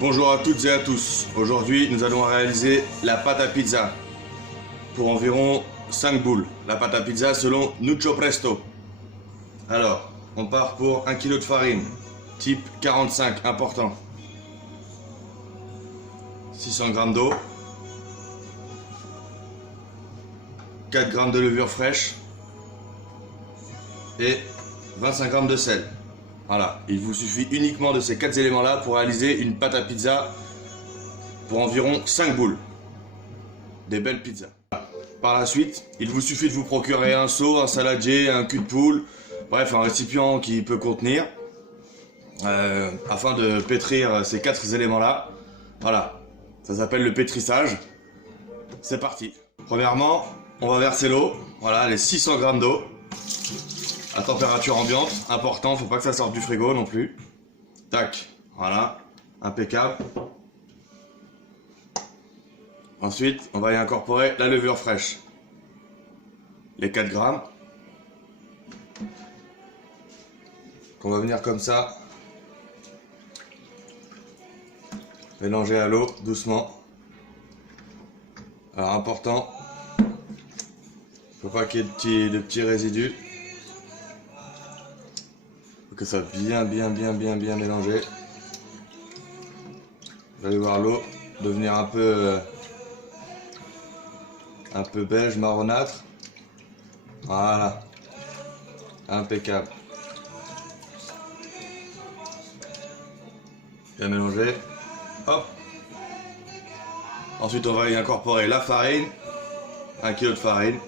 Bonjour à toutes et à tous. Aujourd'hui, nous allons réaliser la pâte à pizza pour environ 5 boules. La pâte à pizza selon Nuccio Presto. Alors, on part pour 1 kg de farine, type 45, important. 600 g d'eau, 4 g de levure fraîche et 25 g de sel. Voilà, il vous suffit uniquement de ces 4 éléments-là pour réaliser une pâte à pizza pour environ 5 boules. Des belles pizzas. Par la suite, il vous suffit de vous procurer un seau, un saladier, un cul de poule, bref, un récipient qui peut contenir, afin de pétrir ces 4 éléments-là. Voilà, ça s'appelle le pétrissage. C'est parti. Premièrement, on va verser l'eau, voilà, les 600 g d'eau. À température ambiante, important, faut pas que ça sorte du frigo non plus. Tac, voilà, impeccable. Ensuite, on va y incorporer la levure fraîche. Les 4 grammes. Qu'on va venir comme ça. Mélanger à l'eau, doucement. Alors important, faut pas qu'il y ait de petits résidus. Que ça bien mélangé. Vous allez voir l'eau devenir un peu beige, marronâtre. Voilà, impeccable. Bien mélangé. Hop. Ensuite, on va y incorporer la farine, 1 kg de farine.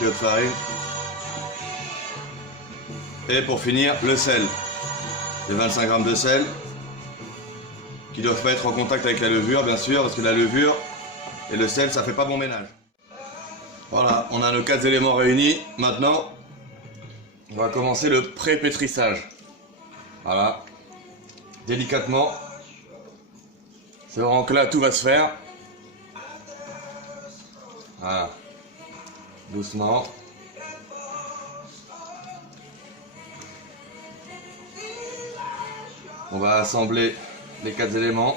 De farine, et pour finir le sel, les 25 g de sel qui doivent pas être en contact avec la levure, bien sûr, parce que la levure et le sel ça fait pas bon ménage. Voilà, on a nos 4 éléments réunis. Maintenant on va commencer le pré-pétrissage. Voilà, délicatement, c'est vraiment que là tout va se faire. Voilà, doucement. On va assembler les 4 éléments.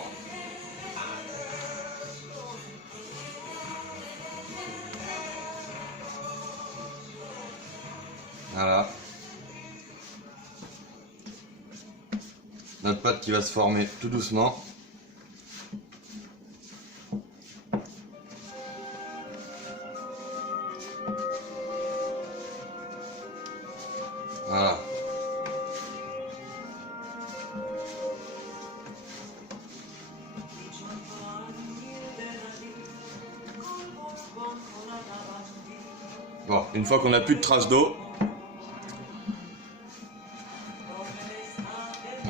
Voilà. Notre pâte qui va se former tout doucement. Voilà. Bon, une fois qu'on n'a plus de traces d'eau,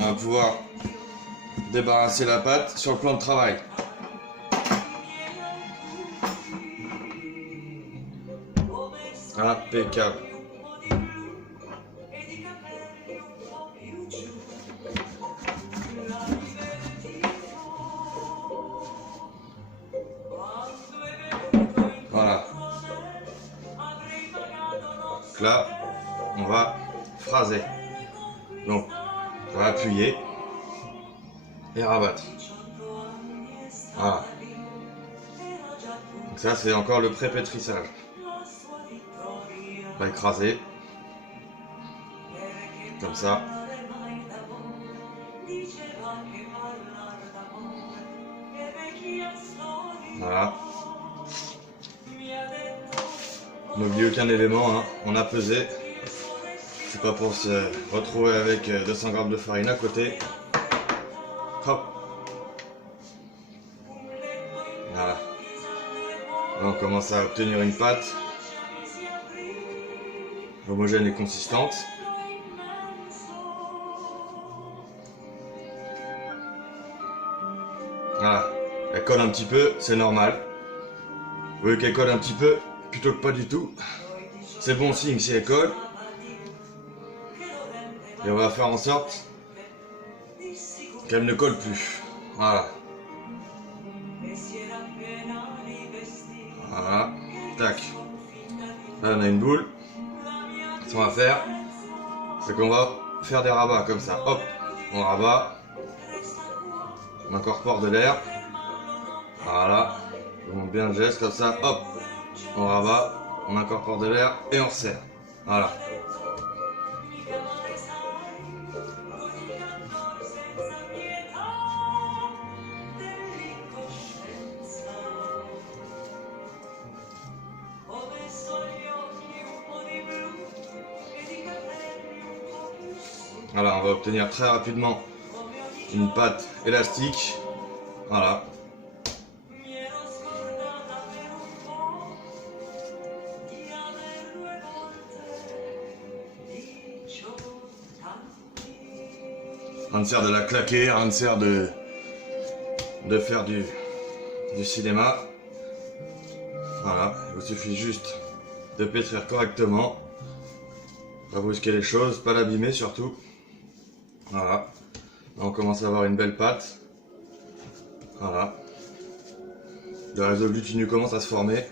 on va pouvoir débarrasser la pâte sur le plan de travail. Impeccable. Voilà. Donc là, on va phraser. Donc, on va appuyer et rabattre. Voilà. Donc ça, c'est encore le pré-pétrissage. On va écraser. Comme ça. Voilà. On n'oublie aucun élément, hein. On a pesé. C'est pas pour se retrouver avec 200 g de farine à côté. Hop. Voilà. Là, on commence à obtenir une pâte homogène et consistante. Voilà. Elle colle un petit peu, c'est normal. Vous voyez qu'elle colle un petit peu plutôt que pas du tout. C'est bon signe si elle colle. Et on va faire en sorte qu'elle ne colle plus. Voilà. Voilà. Tac. Là on a une boule. Ce qu'on va faire, c'est qu'on va faire des rabats comme ça. Hop, on rabat. On incorpore de l'air. Voilà. On monte bien le geste comme ça. Hop, on rabat. On incorpore de l'air et on resserre. Voilà. Voilà, on va obtenir très rapidement une patte élastique. Voilà. Rien ne sert de la claquer, rien ne sert de faire du cinéma. Voilà, il vous suffit juste de pétrir correctement. Pas brusquer les choses, pas l'abîmer surtout. Voilà. Là, on commence à avoir une belle pâte. Voilà. Le réseau glutineux commence à se former.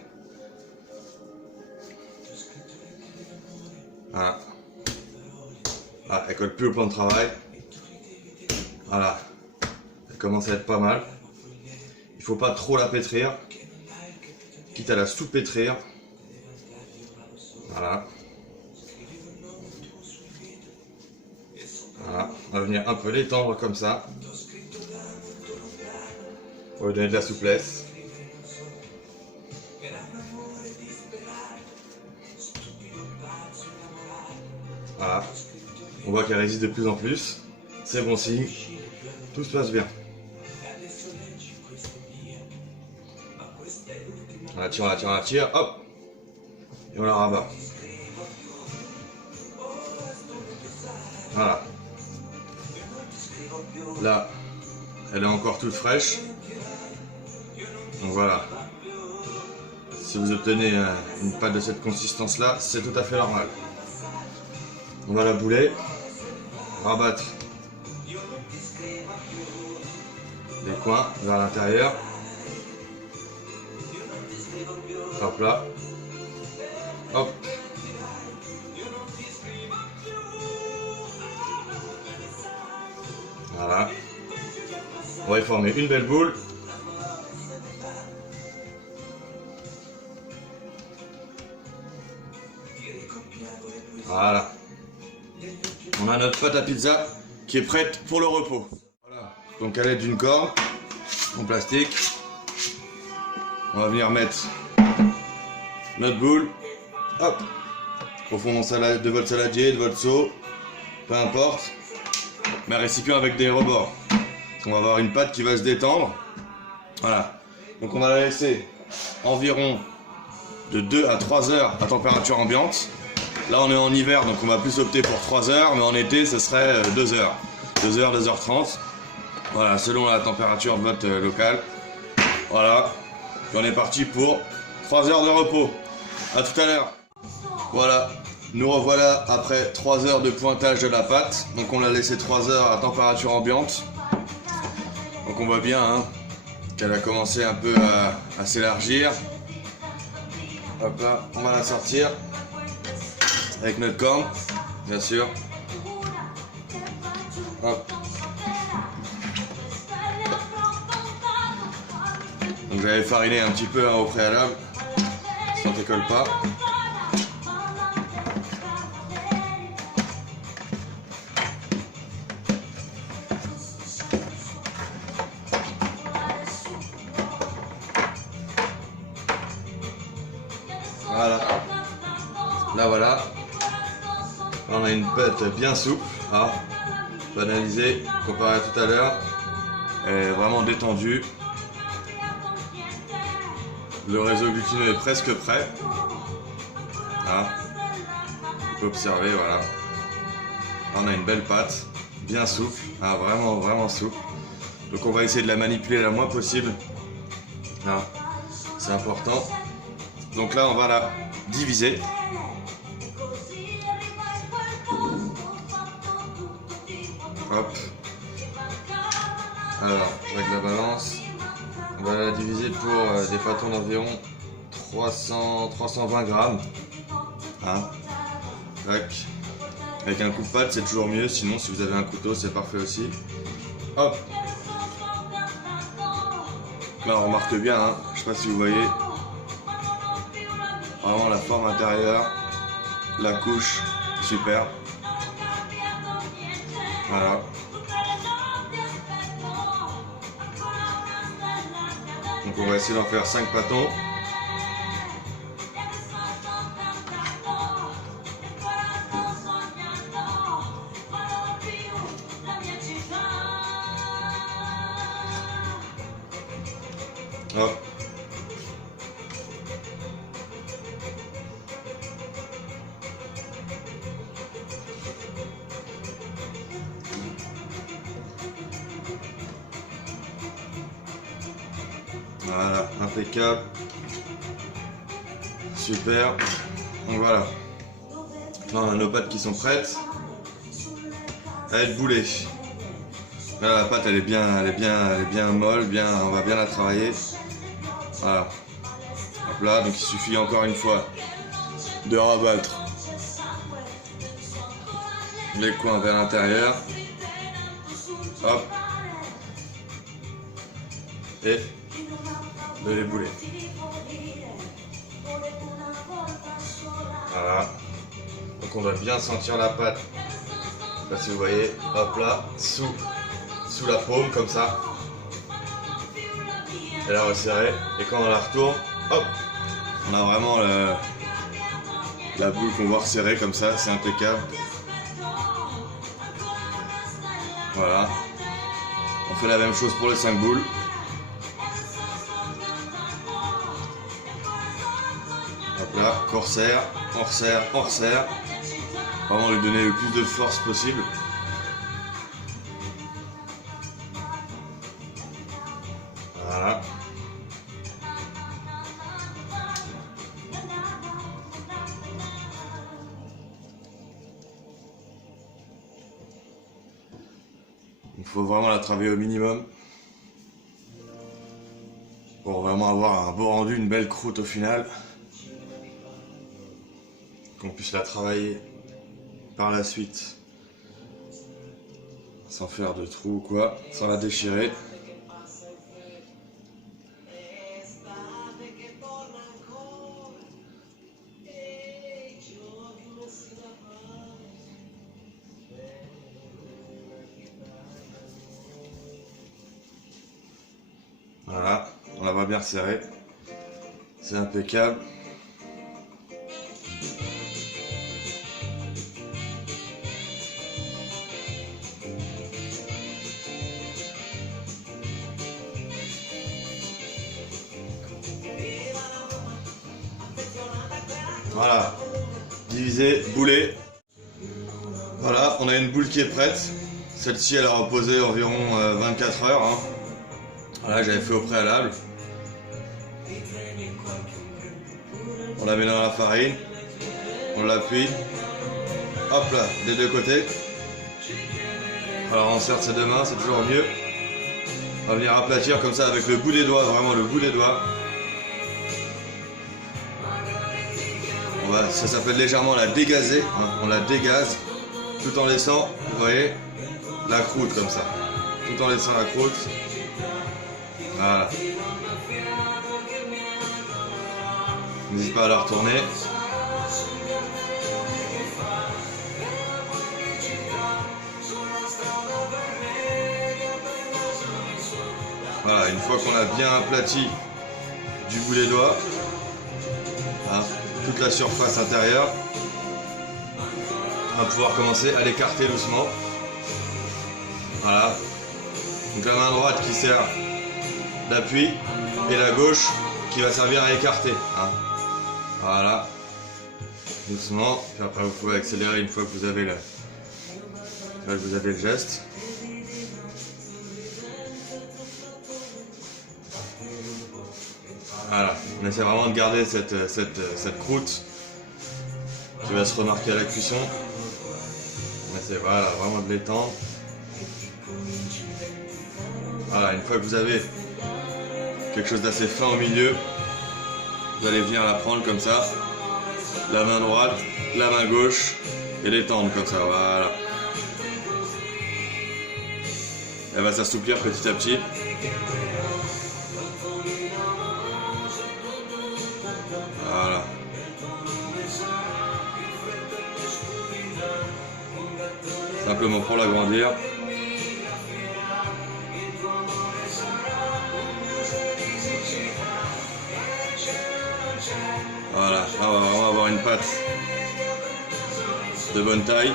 Voilà. Ah, elle colle plus au plan de travail. Voilà. Elle commence à être pas mal. Il faut pas trop la pétrir. Quitte à la sous-pétrir. Voilà. Voilà. On va venir un peu l'étendre comme ça. Pour lui donner de la souplesse. Voilà. On voit qu'elle résiste de plus en plus. C'est bon signe. Tout se passe bien. On la tire, on la tire, on la tire. Hop. Et on la rabat. Voilà. Là, elle est encore toute fraîche. Donc voilà. Si vous obtenez une pâte de cette consistance-là, c'est tout à fait normal. On va la bouler, rabattre les coins vers l'intérieur. Hop là. Hop. Voilà. On va y former une belle boule. Voilà. On a notre pâte à pizza qui est prête pour le repos. Voilà. Donc à l'aide d'une corde en plastique, on va venir mettre notre boule, hop, au fond de votre saladier, de votre seau, peu importe, mais un récipient avec des rebords. On va avoir une pâte qui va se détendre. Voilà. Donc on va la laisser environ de 2 à 3 heures à température ambiante. Là on est en hiver donc on va plus opter pour 3 heures, mais en été ce serait 2 heures. 2 heures, 2h30. Voilà, selon la température de votre local. Voilà. Et on est parti pour 3 heures de repos. A tout à l'heure. Voilà. Nous revoilà après 3 heures de pointage de la pâte. Donc on l'a laissé 3 heures à température ambiante. Donc on voit bien hein, qu'elle a commencé un peu à s'élargir. Hop là, on va la sortir. Avec notre corne, bien sûr. Hop. Donc j'avais fariné un petit peu hein, au préalable, ça ne décolle pas. Voilà. Là voilà. On a une pâte bien souple, hein, banalisée comparé à tout à l'heure, elle est vraiment détendue. Le réseau glutineux est presque prêt. Hein. Vous pouvez observer, voilà. On a une belle pâte, bien souple, hein, vraiment vraiment souple. Donc on va essayer de la manipuler le moins possible. Hein. C'est important. Donc là on va la diviser. Hop. Alors, avec la balance, on va la diviser pour des pâtons d'environ 320 grammes. Hein. Tac. Avec un coup de patte c'est toujours mieux, sinon si vous avez un couteau c'est parfait aussi. Hop. Là on remarque bien, hein, je sais pas si vous voyez, vraiment la forme intérieure, la couche, super. Voilà. Donc on va essayer d'en faire 5 pâtons. Hop. Voilà, impeccable. Super. Donc voilà. Là on a nos pâtes qui sont prêtes à être boulées. Là la pâte elle est bien molle, on va bien la travailler. Voilà. Hop là, donc il suffit encore une fois de rabattre les coins vers l'intérieur. Hop. Et de les bouler. Voilà. Donc on va bien sentir la pâte. Là si vous voyez, hop là, sous la paume comme ça. Et la resserrer. Et quand on la retourne, hop, on a vraiment la boule qu'on va resserrer comme ça, c'est impeccable. Voilà. On fait la même chose pour les 5 boules. Hop là, on resserre, on resserre, on resserre. Vraiment lui donner le plus de force possible. Voilà. Il faut vraiment la travailler au minimum pour vraiment avoir un beau rendu, une belle croûte au final. Qu'on puisse la travailler par la suite sans faire de trous ou quoi, sans la déchirer. Voilà, on la voit bien serrée, c'est impeccable. Voilà, divisé, boulé. Voilà, on a une boule qui est prête. Celle-ci elle a reposé environ 24 heures. Hein. Voilà, j'avais fait au préalable. On la met dans la farine. On l'appuie. Hop là, des deux côtés. Alors on serre ses deux mains, c'est toujours mieux. On va venir aplatir comme ça avec le bout des doigts, vraiment le bout des doigts. Ça s'appelle légèrement la dégazer, hein. On la dégaze tout en laissant, vous voyez, la croûte comme ça, tout en laissant la croûte. Voilà. N'hésite pas à la retourner. Voilà, une fois qu'on a bien aplati du bout des doigts, hein, toute la surface intérieure, on va pouvoir commencer à l'écarter doucement. Voilà. Donc la main droite qui sert d'appui et la gauche qui va servir à écarter. Hein. Voilà. Doucement. Puis après vous pouvez accélérer une fois que vous avez le geste. Voilà, on essaie vraiment de garder cette croûte qui va se remarquer à la cuisson. On essaie voilà, vraiment de l'étendre. Voilà, une fois que vous avez quelque chose d'assez fin au milieu, vous allez venir la prendre comme ça, la main droite, la main gauche, Et détendre comme ça, voilà. Elle va s'assouplir petit à petit. Voilà. Simplement pour l'agrandir. Voilà, là on va vraiment avoir une pâte de bonne taille.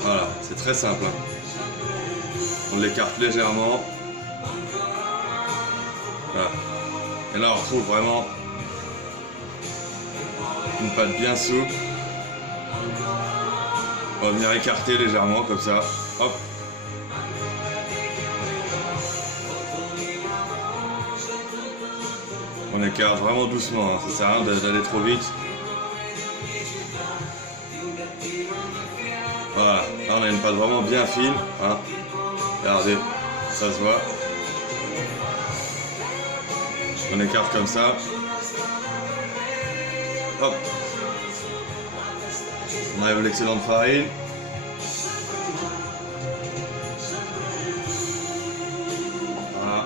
Voilà, c'est très simple. On l'écarte légèrement. Voilà. Et là on retrouve vraiment une pâte bien souple. On va venir écarter légèrement comme ça. Hop. On écarte vraiment doucement, hein. Ça sert à rien d'aller trop vite. Voilà, là on a une pâte vraiment bien fine. Hein. Regardez, ça se voit. On écarte comme ça. Hop. On enlève l'excédent de farine. Voilà.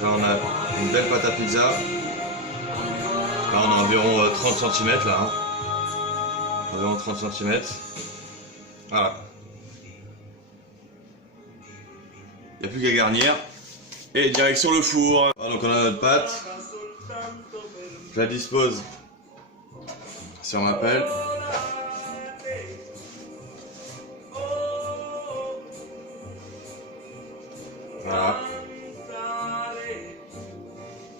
Là on a une belle pâte à pizza. Là on a environ 30 cm là. Hein. Environ 30 cm. Voilà. Il n'y a plus qu'à garnir. Et direction le four. Voilà, donc on a notre pâte. Je la dispose sur ma pelle. Voilà.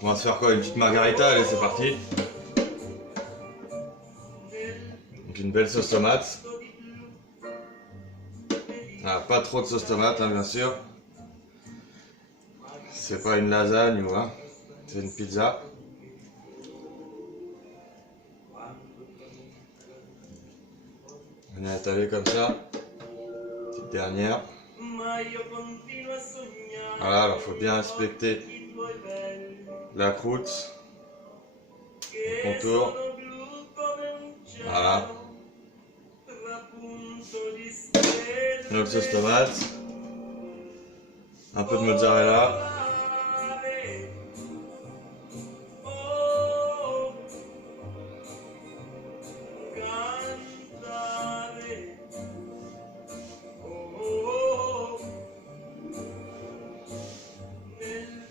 On va se faire quoi? Une petite margarita, allez c'est parti. Donc une belle sauce tomate. Ah, pas trop de sauce tomate hein, bien sûr. C'est pas une lasagne ou hein, c'est une pizza. On est étalé comme ça. Petite dernière. Voilà, alors faut bien respecter la croûte, le contour. Voilà. Notre sauce tomate. Un peu de mozzarella.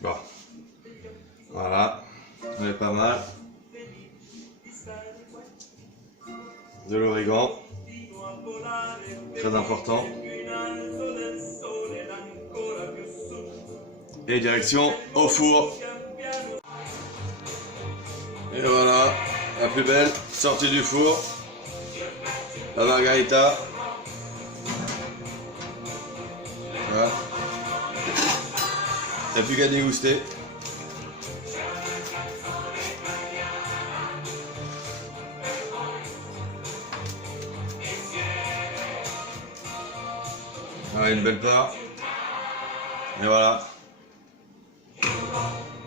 Bon. Voilà. On est pas mal. De l'origan. Très important. Et direction au four. Et voilà, la plus belle, sortie du four. La margarita. Voilà. T'as plus qu'à déguster. Ah, une belle part. Et voilà.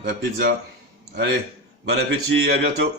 La pizza. Allez, bon appétit et à bientôt.